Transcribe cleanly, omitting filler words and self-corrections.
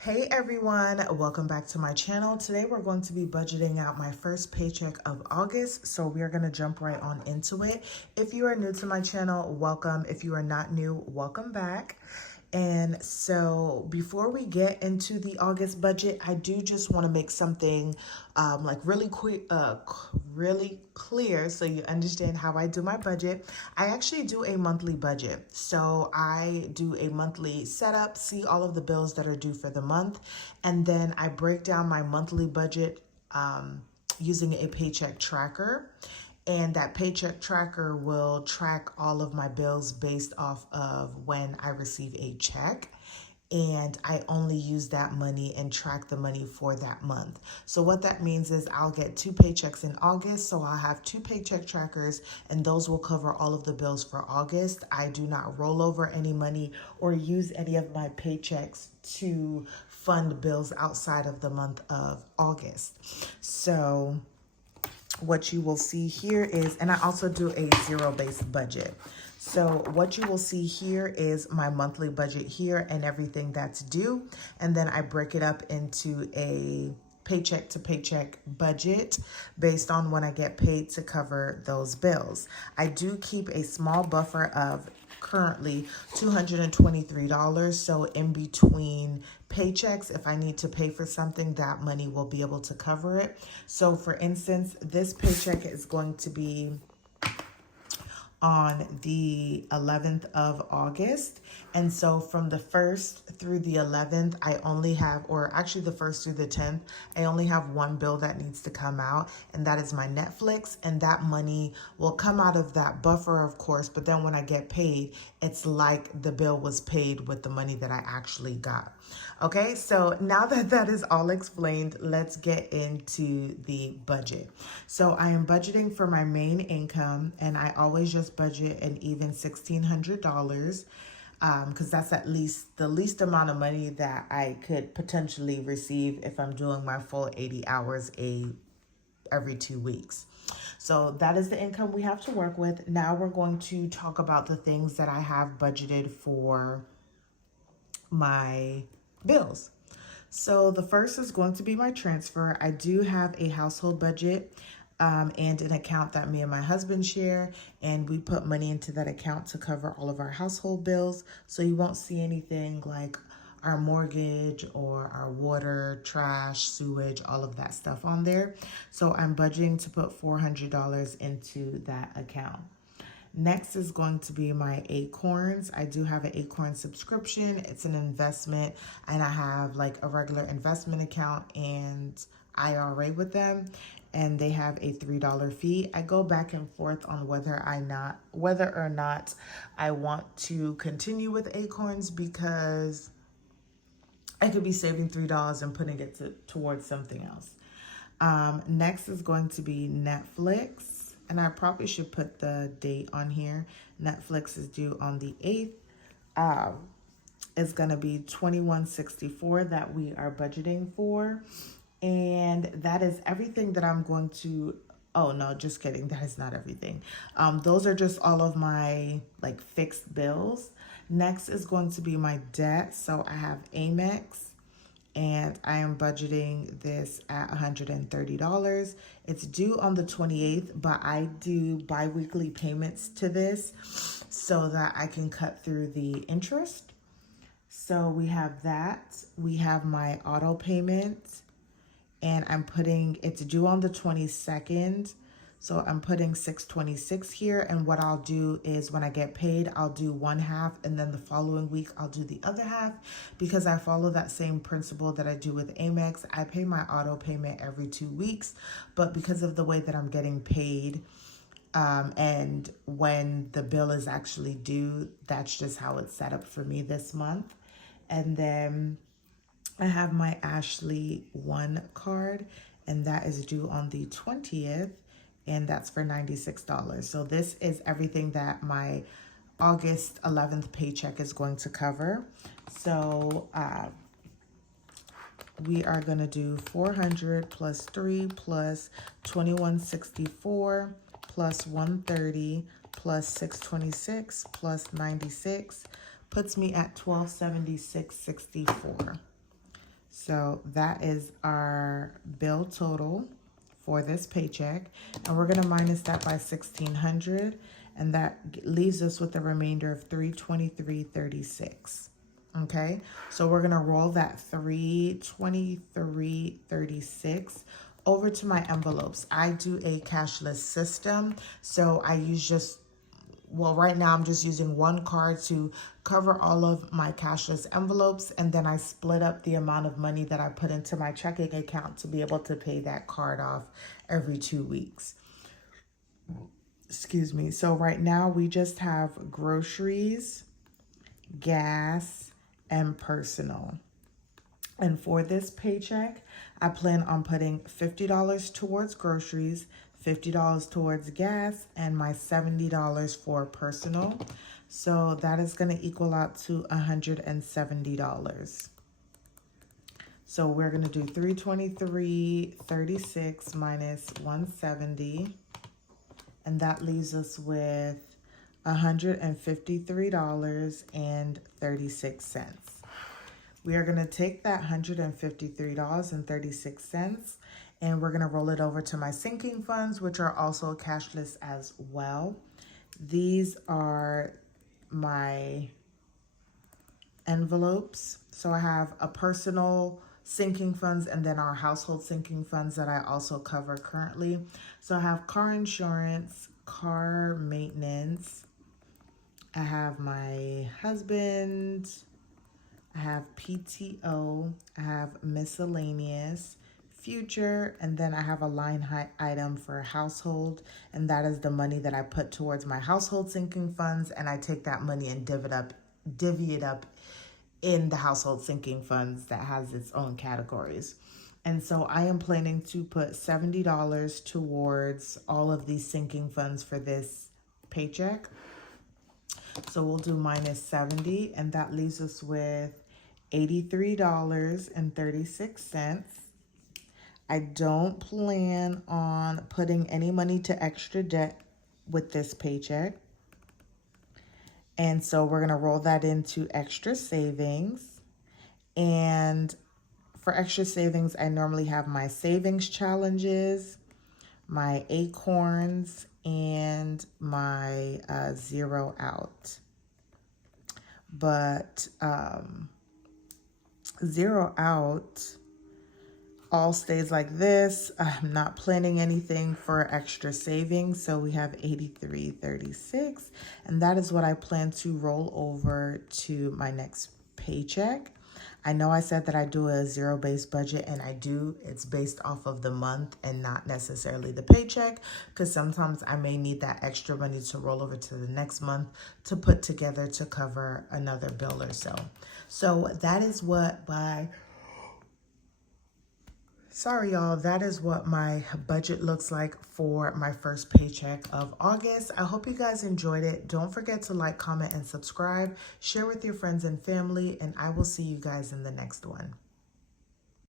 Hey everyone, welcome back to my channel. Today we're going to be budgeting out my first paycheck of August, so we are going to jump right on into it. If you are new to my channel, welcome. If you are not new, welcome back. And so before we get into the August budget, I do just want to make something like really quick, really clear so you understand how I do my budget. I actually do a monthly budget. So I do a monthly setup, see all of the bills that are due for the month, and then I break down my monthly budget using a paycheck tracker. And that paycheck tracker will track all of my bills based off of when I receive a check. And I only use that money and track the money for that month. So what that means is I'll get 2 paychecks in August. So I'll have 2 paycheck trackers and those will cover all of the bills for August. I do not roll over any money or use any of my paychecks to fund bills outside of the month of August. So what you will see here is, and I also do a zero-based budget. So what you will see here is my monthly budget here and everything that's due. And then I break it up into a paycheck to paycheck budget based on when I get paid to cover those bills. I do keep a small buffer of currently $223. So in between paychecks, if I need to pay for something, that money will be able to cover it. So for instance, this paycheck is going to be on the 11th of August. And so from the 1st through the 11th, I only have, or actually the 1st through the 10th, I only have one bill that needs to come out, and that is my Netflix. And that money will come out of that buffer, of course, but then when I get paid, it's like the bill was paid with the money that I actually got. Okay, so now that that is all explained, let's get into the budget. So I am budgeting for my main income, and I always just budget an even $1,600 because that's at least the least amount of money that I could potentially receive if I'm doing my full 80 hours every 2 weeks. So that is the income we have to work with. Now we're going to talk about the things that I have budgeted for my bills. So the first is going to be my transfer. I do have a household budget and an account that me and my husband share, and we put money into that account to cover all of our household bills. So you won't see anything like our mortgage or our water, trash, sewage, all of that stuff on there. So I'm budgeting to put $400 into that account. Next is going to be my Acorns. I do have an Acorn subscription. It's an investment, and I have like a regular investment account and IRA with them, and they have a $3 fee. I go back and forth on whether or not I want to continue with Acorns because I could be saving $3 and putting it towards something else. Next is going to be Netflix. And I probably should put the date on here. Netflix is due on the 8th. It's going to be $21.64 that we are budgeting for. And that is everything that I'm going to... Oh, no, just kidding. That is not everything. Those are just all of my like fixed bills. Next is going to be my debt. So I have Amex, and I am budgeting this at $130. It's due on the 28th, but I do bi-weekly payments to this so that I can cut through the interest. So we have that. We have my auto payment, and it's due on the 22nd. So I'm putting $626 here, and what I'll do is when I get paid, I'll do one half, and then the following week I'll do the other half because I follow that same principle that I do with Amex. I pay my auto payment every 2 weeks, but because of the way that I'm getting paid and when the bill is actually due, that's just how it's set up for me this month. And then I have my Ashley One card, and that is due on the 20th. And that's for $96. So this is everything that my August 11th paycheck is going to cover. So we are going to do 400 plus 3 plus 2164 plus 130 plus 626 plus 96 puts me at $1276.64. So that is our bill total for this paycheck. And we're going to minus that by 1,600. And that leaves us with a remainder of 323.36. Okay, so we're going to roll that 323.36 over to my envelopes. I do a cashless system, so I use well, right now I'm just using one card to cover all of my cashless envelopes, and then I split up the amount of money that I put into my checking account to be able to pay that card off every 2 weeks. Excuse me. So right now we just have groceries, gas, and personal. And for this paycheck, I plan on putting $50 towards groceries, $50 towards gas, and my $70 for personal. So that is going to equal out to $170. So we're going to do 323.36 minus 170. And that leaves us with $153.36. We are going to take that $153.36 and we're going to roll it over to my sinking funds, which are also cashless as well. These are my envelopes. So I have a personal sinking funds and then our household sinking funds that I also cover currently. So I have car insurance, car maintenance. I have my husband. I have PTO, I have miscellaneous, future, and then I have a line item for household, and that is the money that I put towards my household sinking funds, and I take that money and divvy it up in the household sinking funds that has its own categories. And so I am planning to put $70 towards all of these sinking funds for this paycheck. So we'll do minus 70, and that leaves us with $83.36. I don't plan on putting any money to extra debt with this paycheck. And so we're going to roll that into extra savings. And for extra savings, I normally have my savings challenges, my acorns, and my zero out. But zero out all stays like this. I'm not planning anything for extra savings. So we have 83.36, and that is what I plan to roll over to my next paycheck. I know I said that I do a zero-based budget, and I do. It's based off of the month and not necessarily the paycheck, because sometimes I may need that extra money to roll over to the next month to put together to cover another bill or so. So that is what Sorry, y'all. That is what my budget looks like for my first paycheck of August. I hope you guys enjoyed it. Don't forget to like, comment, and subscribe. Share with your friends and family, and I will see you guys in the next one.